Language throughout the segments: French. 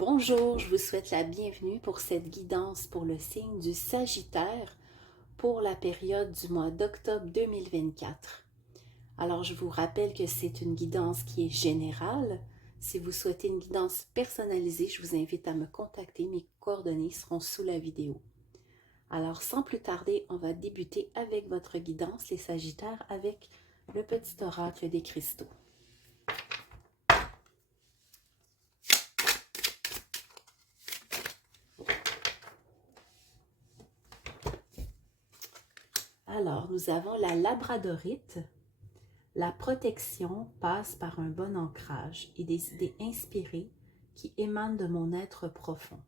Bonjour, je vous souhaite la bienvenue pour cette guidance pour le signe du Sagittaire pour la période du mois d'octobre 2024. Alors, je vous rappelle que c'est une guidance qui est générale. Si vous souhaitez une guidance personnalisée, je vous invite à me contacter. Mes coordonnées seront sous la vidéo. Alors, sans plus tarder, on va débuter avec votre guidance, les Sagittaires, avec le petit oracle des cristaux. Alors, nous avons la labradorite. La protection passe par un bon ancrage et des idées inspirées qui émanent de mon être profond.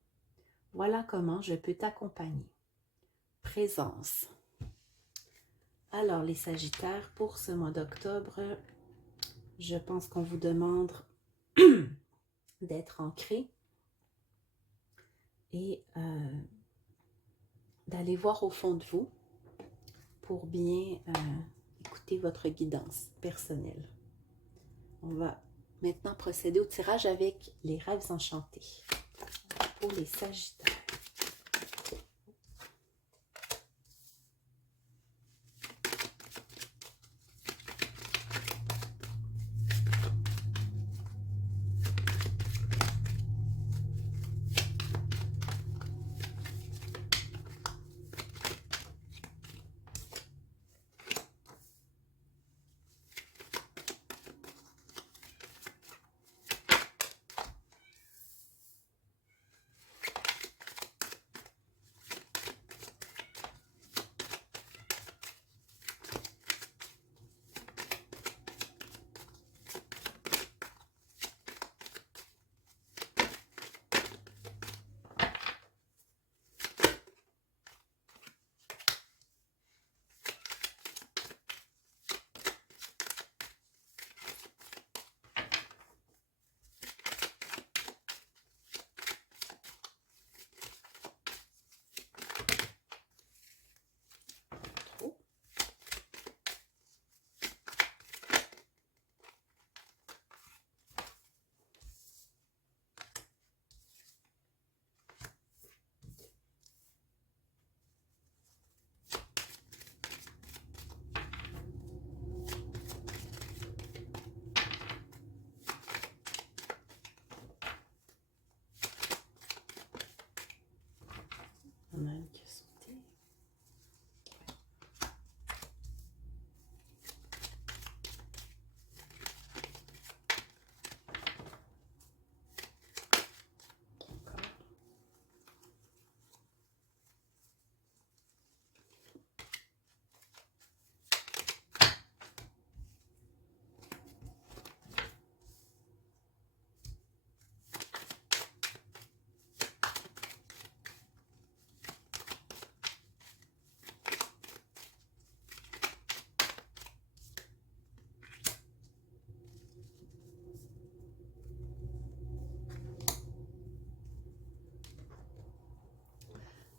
Voilà comment je peux t'accompagner. Présence. Alors, les Sagittaires, pour ce mois d'octobre, je pense qu'on vous demande d'être ancré et d'aller voir au fond de vous pour bien écouter votre guidance personnelle. On va maintenant procéder au tirage avec les rêves enchantés pour les Sagittaires. On a une qui a sauté. Encore.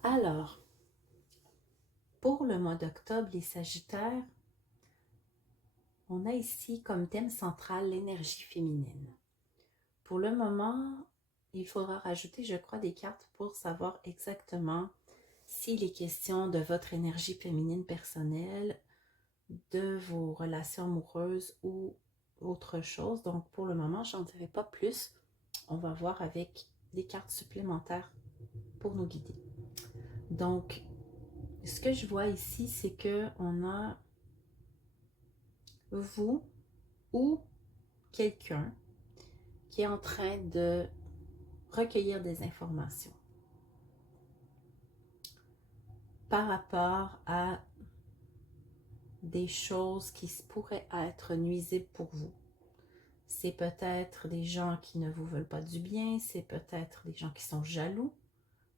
Alors, pour le mois d'octobre, les Sagittaires, on a ici comme thème central l'énergie féminine. Pour le moment, il faudra rajouter, je crois, des cartes pour savoir exactement s'il est question de votre énergie féminine personnelle, de vos relations amoureuses ou autre chose. Donc, pour le moment, je n'en dirai pas plus. On va voir avec des cartes supplémentaires pour nous guider. Donc, ce que je vois ici, c'est que on a vous ou quelqu'un qui est en train de recueillir des informations par rapport à des choses qui pourraient être nuisibles pour vous. C'est peut-être des gens qui ne vous veulent pas du bien, c'est peut-être des gens qui sont jaloux,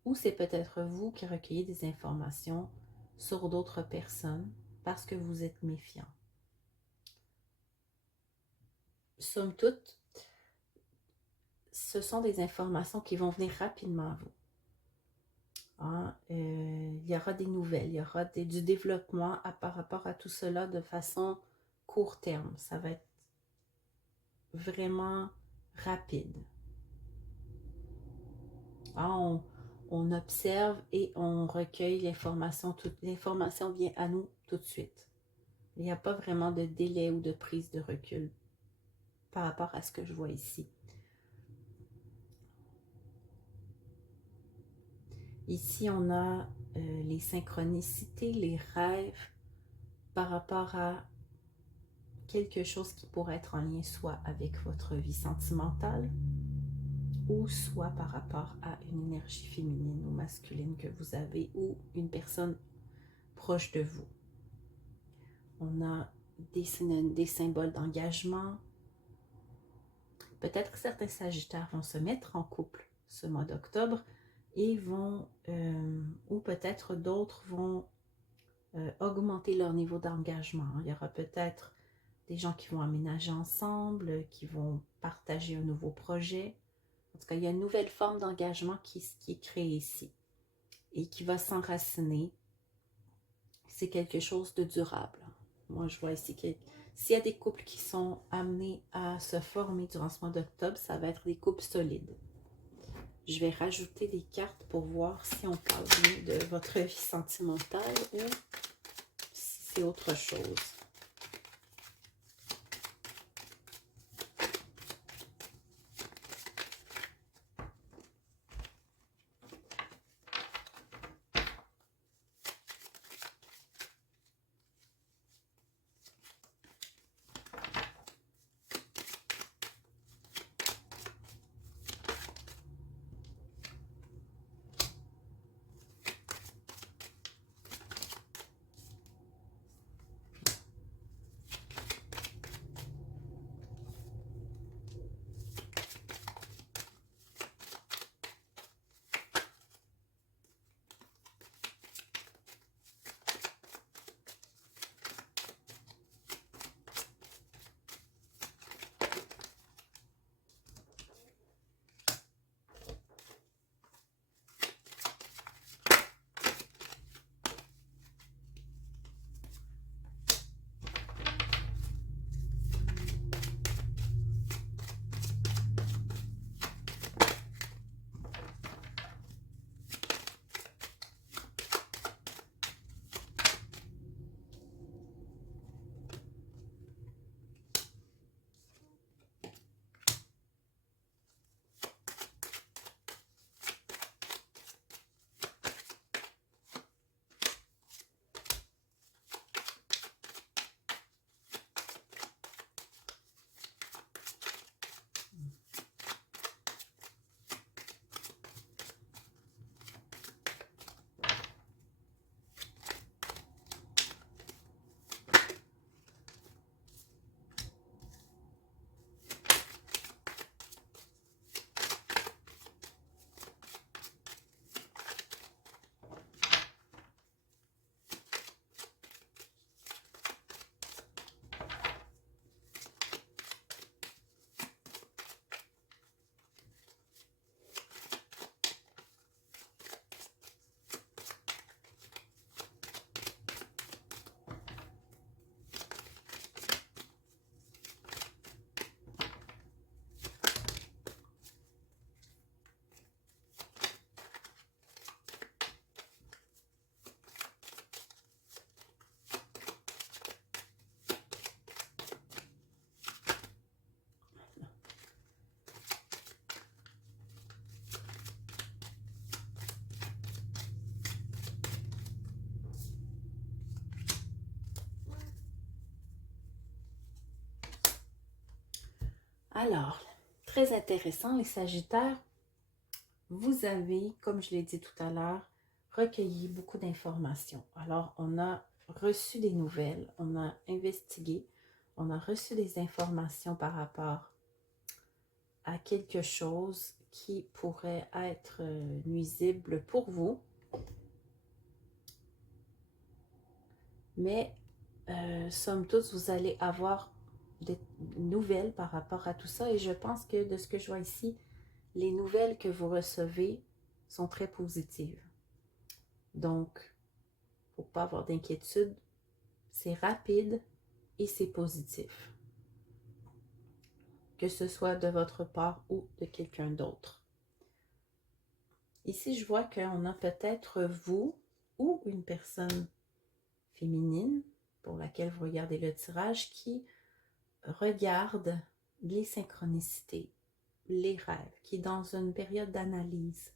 ou c'est peut-être vous qui recueillez des informations sur d'autres personnes parce que vous êtes méfiant. Somme toute, ce sont des informations qui vont venir rapidement à vous. Hein, il y aura des nouvelles, il y aura du développement par rapport à tout cela de façon court terme. Ça va être vraiment rapide. Ah, on observe et on recueille l'information. Toute l'information vient à nous tout de suite. Il n'y a pas vraiment de délai ou de prise de recul par rapport à ce que je vois ici. Ici, on a les synchronicités, les rêves par rapport à quelque chose qui pourrait être en lien soit avec votre vie sentimentale ou soit par rapport à une énergie féminine ou masculine que vous avez ou une personne proche de vous. On a des symboles d'engagement. Peut-être que certains sagittaires vont se mettre en couple ce mois d'octobre et vont, ou peut-être d'autres vont augmenter leur niveau d'engagement. Il y aura peut-être des gens qui vont aménager ensemble, qui vont partager un nouveau projet. En tout cas, il y a une nouvelle forme d'engagement qui est créée ici et qui va s'enraciner. C'est quelque chose de durable. Moi, je vois ici que s'il y a des couples qui sont amenés à se former durant ce mois d'octobre, ça va être des couples solides. Je vais rajouter des cartes pour voir si on parle bien de votre vie sentimentale ou si c'est autre chose. Alors, très intéressant, les Sagittaires. Vous avez, comme je l'ai dit tout à l'heure, recueilli beaucoup d'informations. Alors, on a reçu des nouvelles, on a investigué, on a reçu des informations par rapport à quelque chose qui pourrait être nuisible pour vous. Mais, somme toute, vous allez avoir des nouvelles par rapport à tout ça. Et je pense que de ce que je vois ici, les nouvelles que vous recevez sont très positives. Donc, il ne faut pas avoir d'inquiétude. C'est rapide et c'est positif. Que ce soit de votre part ou de quelqu'un d'autre. Ici, je vois qu'on a peut-être vous ou une personne féminine pour laquelle vous regardez le tirage qui regarde les synchronicités, les rêves, qui est dans une période d'analyse.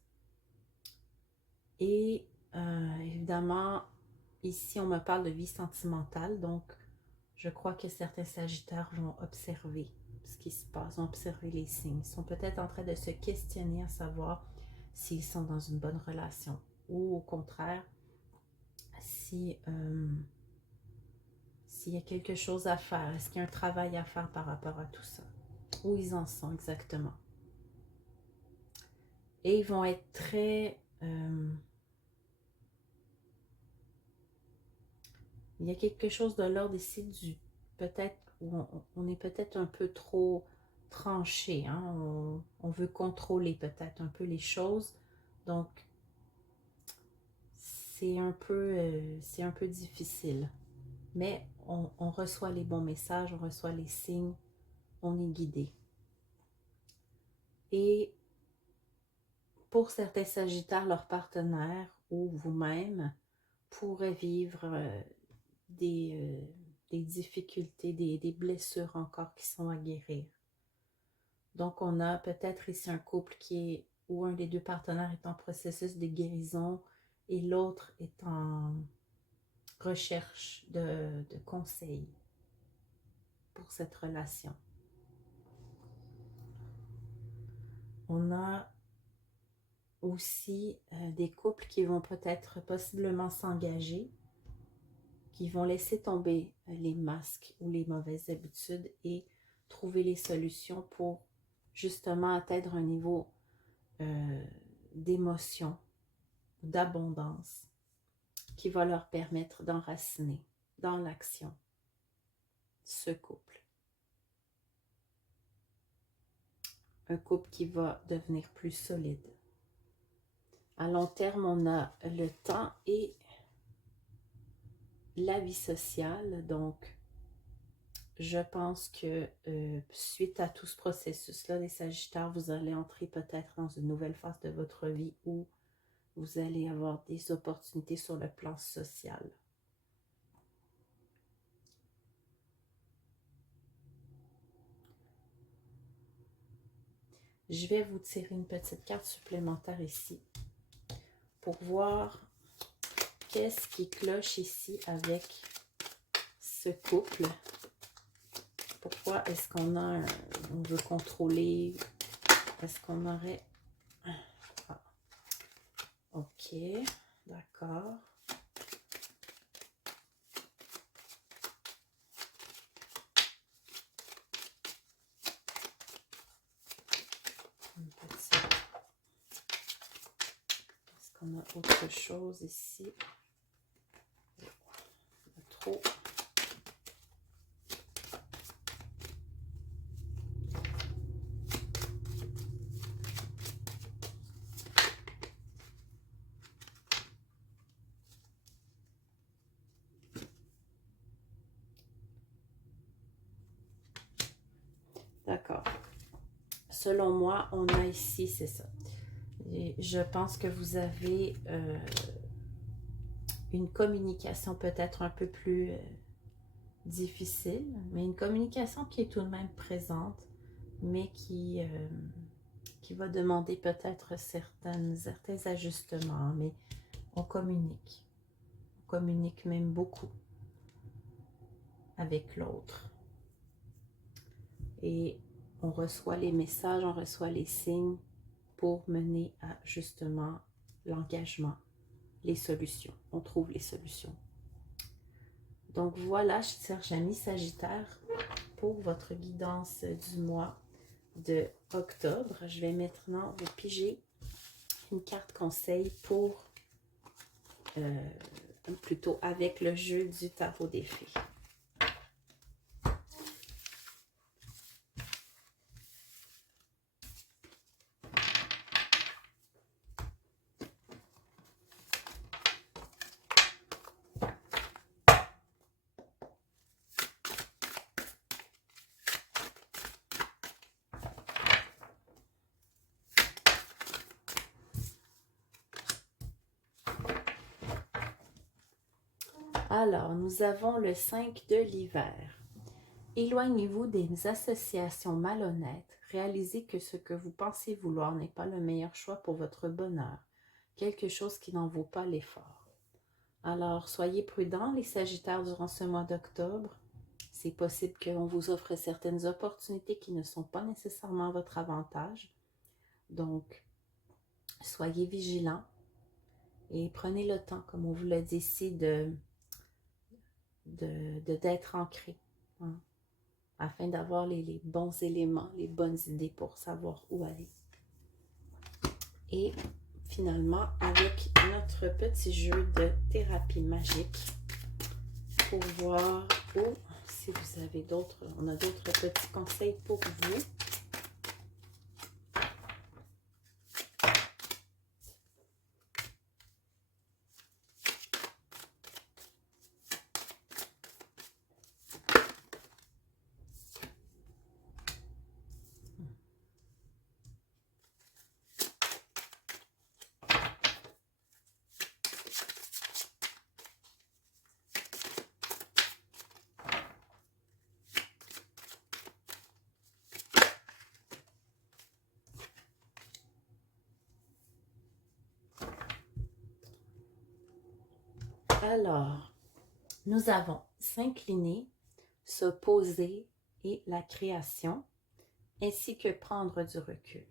Et évidemment, ici, on me parle de vie sentimentale, donc je crois que certains Sagittaires vont observer ce qui se passe, vont observer les signes. Ils sont peut-être en train de se questionner à savoir s'ils sont dans une bonne relation ou au contraire, si, s'il y a quelque chose à faire, est-ce qu'il y a un travail à faire par rapport à tout ça, où ils en sont exactement. Et ils vont être très... il y a quelque chose de l'ordre ici du peut-être où on est peut-être un peu trop tranché, hein? On veut contrôler peut-être un peu les choses, donc c'est un peu difficile, mais on reçoit les bons messages, on reçoit les signes, on est guidé. Et pour certains Sagittaires, leur partenaire ou vous-même pourrait vivre des difficultés, des blessures encore qui sont à guérir. Donc, on a peut-être ici un couple qui est, où un des deux partenaires est en processus de guérison et l'autre est en recherche de conseils pour cette relation. On a aussi des couples qui vont peut-être possiblement s'engager, qui vont laisser tomber les masques ou les mauvaises habitudes et trouver les solutions pour justement atteindre un niveau d'émotion, d'abondance qui va leur permettre d'enraciner dans l'action ce couple. Un couple qui va devenir plus solide. À long terme, on a le temps et la vie sociale. Donc, je pense que suite à tout ce processus-là, les Sagittaires, vous allez entrer peut-être dans une nouvelle phase de votre vie où vous allez avoir des opportunités sur le plan social. Je vais vous tirer une petite carte supplémentaire ici pour voir qu'est-ce qui cloche ici avec ce couple. Pourquoi est-ce qu'on a on veut contrôler? Est-ce qu'on aurait... Ah, ok, d'accord. Est-ce qu'on a autre chose ici? Trop. D'accord. Selon moi, on a ici, c'est ça. Et je pense que vous avez une communication peut-être un peu plus difficile, mais une communication qui est tout de même présente, mais qui va demander peut-être certains ajustements, mais on communique. On communique même beaucoup avec l'autre. Et on reçoit les messages, on reçoit les signes pour mener à justement l'engagement, les solutions. On trouve les solutions. Donc voilà, chers amis Sagittaire, pour votre guidance du mois de octobre. Je vais maintenant vous piger une carte conseil pour, plutôt avec le jeu du tarot des fées. Alors, nous avons le 5 de l'hiver. Éloignez-vous des associations malhonnêtes. Réalisez que ce que vous pensez vouloir n'est pas le meilleur choix pour votre bonheur. Quelque chose qui n'en vaut pas l'effort. Alors, soyez prudents, les Sagittaires, durant ce mois d'octobre. C'est possible qu'on vous offre certaines opportunités qui ne sont pas nécessairement à votre avantage. Donc, soyez vigilants et prenez le temps, comme on vous l'a dit ici, d'être ancré, hein, afin d'avoir les bons éléments, les bonnes idées pour savoir où aller. Et finalement, avec notre petit jeu de thérapie magique, pour voir où, si vous avez d'autres, on a d'autres petits conseils pour vous. Alors, nous avons s'incliner, se poser et la création, ainsi que prendre du recul.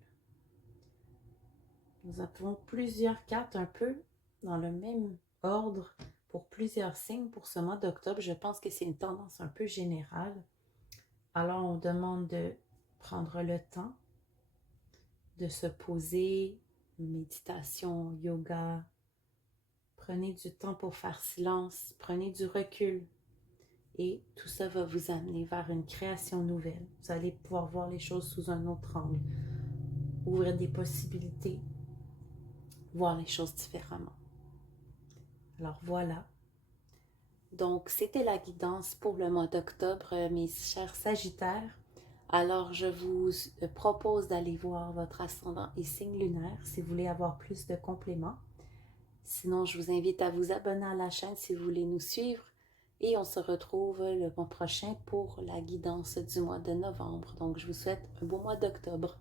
Nous avons plusieurs cartes un peu dans le même ordre pour plusieurs signes pour ce mois d'octobre. Je pense que c'est une tendance un peu générale. Alors, on demande de prendre le temps de se poser, méditation, yoga. Prenez du temps pour faire silence, prenez du recul. Et tout ça va vous amener vers une création nouvelle. Vous allez pouvoir voir les choses sous un autre angle, ouvrir des possibilités, voir les choses différemment. Alors voilà. Donc, c'était la guidance pour le mois d'octobre, mes chers Sagittaires. Alors, je vous propose d'aller voir votre ascendant et signe lunaire si vous voulez avoir plus de compléments. Sinon, je vous invite à vous abonner à la chaîne si vous voulez nous suivre. Et on se retrouve le mois prochain pour la guidance du mois de novembre. Donc, je vous souhaite un beau mois d'octobre.